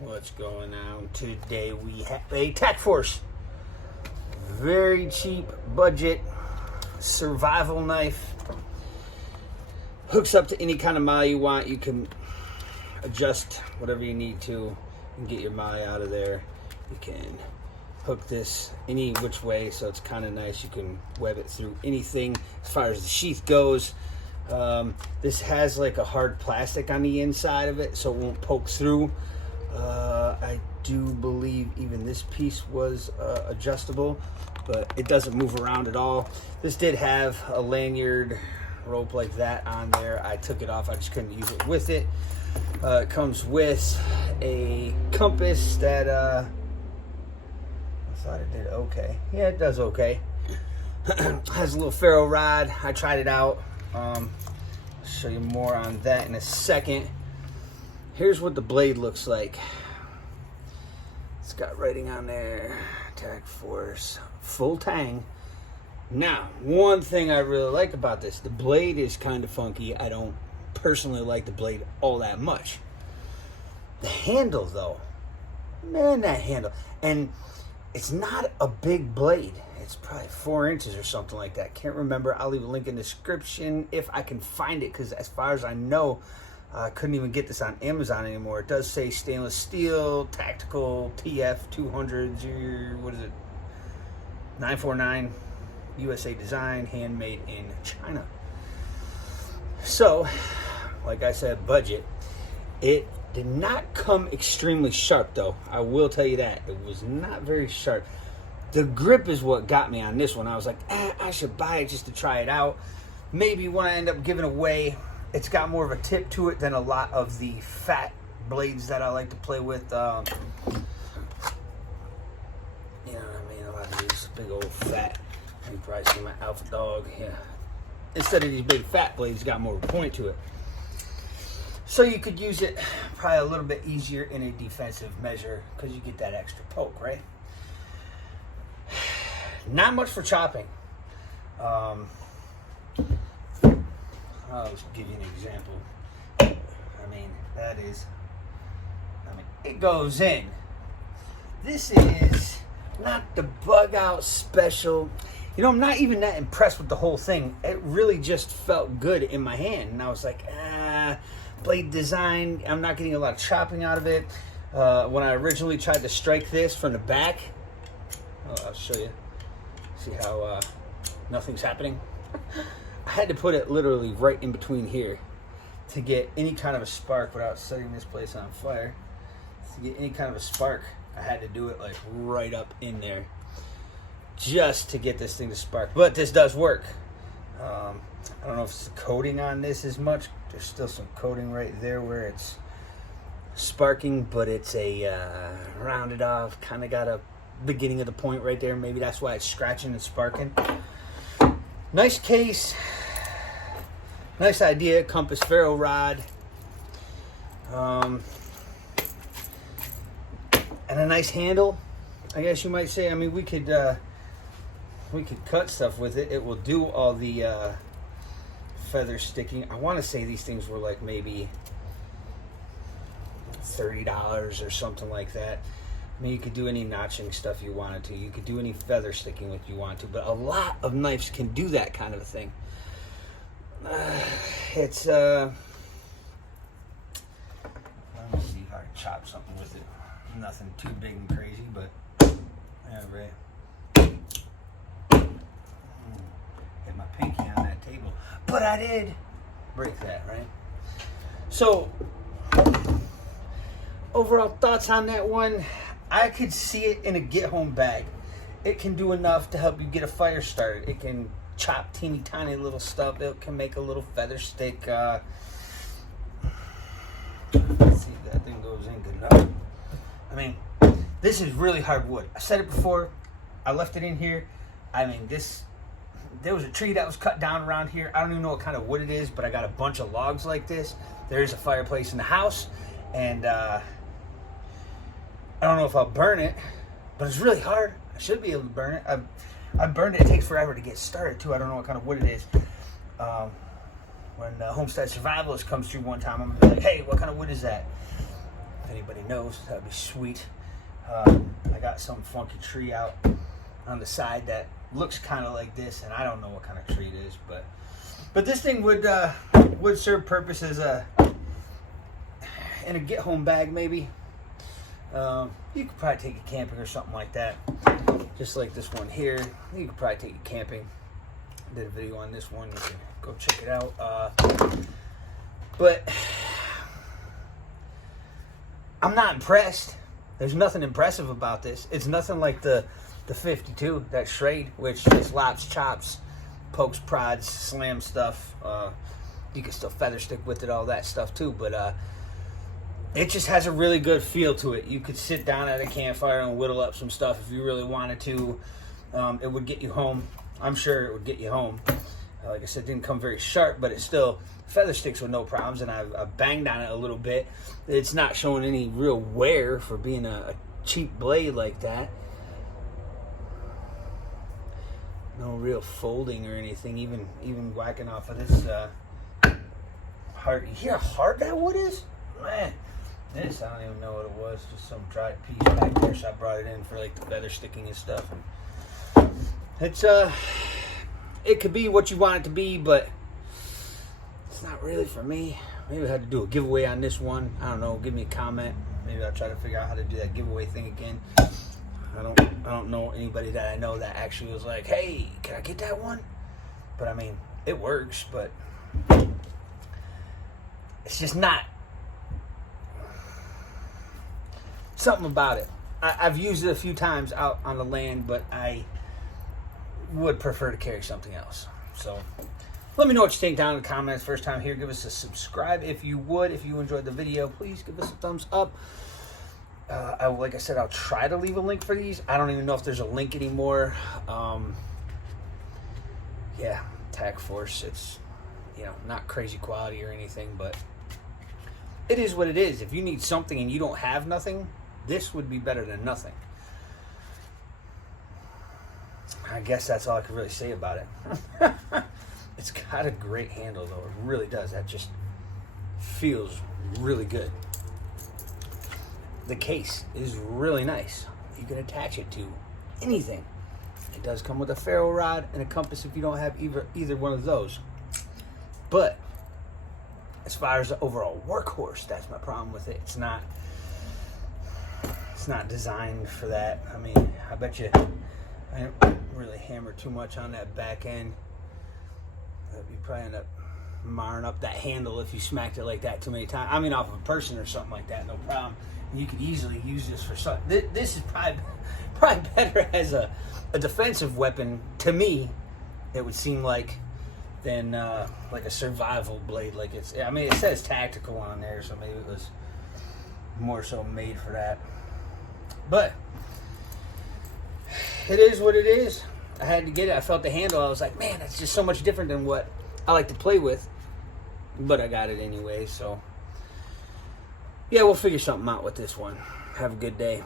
What's going on today? We have a Tac Force, very cheap budget survival knife. Hooks up to any kind of mile you want. You can adjust whatever you need to and get your mile out of there. You can hook this any which way, so it's kind of nice. You can web it through anything as far as the sheath goes. This has like a hard plastic on the inside of it, so it won't poke through. I do believe even this piece was adjustable, but it doesn't move around at all. This did have a lanyard rope like that on there. I took it off. I just couldn't use it with it. It comes with a compass that I thought it did okay. Yeah, it does okay. Has a little ferro rod. I tried it out. I'll show you more on that in a second. Here's what the blade looks like. It's got writing on there, Tac Force, full Tang. Now, one thing I really like about this, the blade is kind of funky. I don't personally like the blade all that much. The handle though, man, that handle. And it's not a big blade. It's probably 4 inches or something like that. Can't remember. I'll leave a link in the description if I can find it, because as far as I know, I couldn't even get this on Amazon anymore. It does say stainless steel, tactical, TF 200, what is it? 949, USA design, handmade in China. So, like I said, budget. It did not come extremely sharp though. I will tell you that. It was not very sharp. The grip is what got me on this one. I was like, I should buy it just to try it out. Maybe when I end up giving away, it's got more of a tip to it than a lot of the fat blades that I like to play with. You know what I mean? A lot of these big old fat. You can probably see my alpha dog. Yeah. Instead of these big fat blades, it's got more of a point to it. So you could use it probably a little bit easier in a defensive measure because you get that extra poke, right? Not much for chopping. I'll just give you an example. I mean, it goes in. This is not the bug out special. You know, I'm not even that impressed with the whole thing. It really just felt good in my hand. And I was like, blade design, I'm not getting a lot of chopping out of it. When I originally tried to strike this from the back, I'll show you. See how nothing's happening? I had to put it literally right in between here to get any kind of a spark without setting this place on fire. To get any kind of a spark, I had to do it like right up in there just to get this thing to spark. But this does work. I don't know if it's the coating on this as much. There's still some coating right there where it's sparking, but it's a rounded off, kind of got a beginning of the point right there. Maybe that's why it's scratching and sparking. Nice case, nice idea. Compass ferro rod, and a nice handle, I guess you might say. I mean, we could cut stuff with it. It will do all the feather sticking. I want to say these things were like maybe $30 or something like that. I mean, you could do any notching stuff you wanted to. You could do any feather sticking with you want to. But a lot of knives can do that kind of a thing. It's, let me see if I can chop something with it. Nothing too big and crazy, but, yeah, right. Hit my pinky on that table. But I did break that, right? So, overall thoughts on that one. I could see it in a get-home bag. It can do enough to help you get a fire started. It can chop teeny tiny little stuff. It can make a little feather stick. Let's see if that thing goes in good enough. I mean, this is really hard wood. I said it before. I left it in here. I mean, there was a tree that was cut down around here. I don't even know what kind of wood it is, but I got a bunch of logs like this. There's a fireplace in the house, and I don't know if I'll burn it, but it's really hard. I should be able to burn it. I burned it. It takes forever to get started, too. I don't know what kind of wood it is. When Homestead Survivalist comes through one time, I'm going to be like, hey, what kind of wood is that? if anybody knows, that'd be sweet. I got some funky tree out on the side that looks kind of like this, and I don't know what kind of tree it is, but this thing would serve purpose as in a get home bag maybe. You could probably take it camping or something like that, just like this one here. You could probably take it camping. I did a video on this one. You can go check it out. But I'm not impressed. There's nothing impressive about this. It's nothing like the 52, that Schrade, which is lops, chops, pokes, prods, slam stuff. You can still feather stick with it, all that stuff too. But it just has a really good feel to it. You could sit down at a campfire and whittle up some stuff if you really wanted to. It would get you home. I'm sure it would get you home. Like I said, it didn't come very sharp, but it still feather sticks with no problems, and I've banged on it a little bit. It's not showing any real wear for being a cheap blade like that. No real folding or anything, even whacking off of this hard. You hear how hard that wood is? Man, this, I don't even know what it was. Just some dried piece back there, so I brought it in for like the feather sticking and stuff. It's it could be what you want it to be, but it's not really for me. Maybe I had to do a giveaway on this one. I don't know. Give me a comment. Maybe I'll try to figure out how to do that giveaway thing again. I don't know anybody that I know that actually was like, hey, can I get that one? But I mean, it works, but it's just not something about it. I've used it a few times out on the land, but I would prefer to carry something else. So let me know what you think down in the comments. First time here, give us a subscribe if you would. If you enjoyed the video, please give us a thumbs up. Like I said, I'll try to leave a link for these. I don't even know if there's a link anymore. Yeah, Tac Force. It's, you know, not crazy quality or anything, but it is what it is. If you need something and you don't have nothing, this would be better than nothing. I guess that's all I could really say about it. It's got a great handle, though. It really does. That just feels really good. The case is really nice. You can attach it to anything. It does come with a ferro rod and a compass if you don't have either one of those. But as far as the overall workhorse, that's my problem with it. It's not designed for that. I mean, I bet you I didn't really hammer too much on that back end. You probably end up marring up that handle if you smacked it like that too many times. I mean, off of a person or something like that, no problem. You could easily use this for something. This is probably better as a defensive weapon to me. It would seem like than like a survival blade. Like it's. I mean, it says tactical on there, so maybe it was more so made for that. But it is what it is. I had to get it. I felt the handle. I was like, man, that's just so much different than what I like to play with. But I got it anyway, so yeah, we'll figure something out with this one. Have a good day.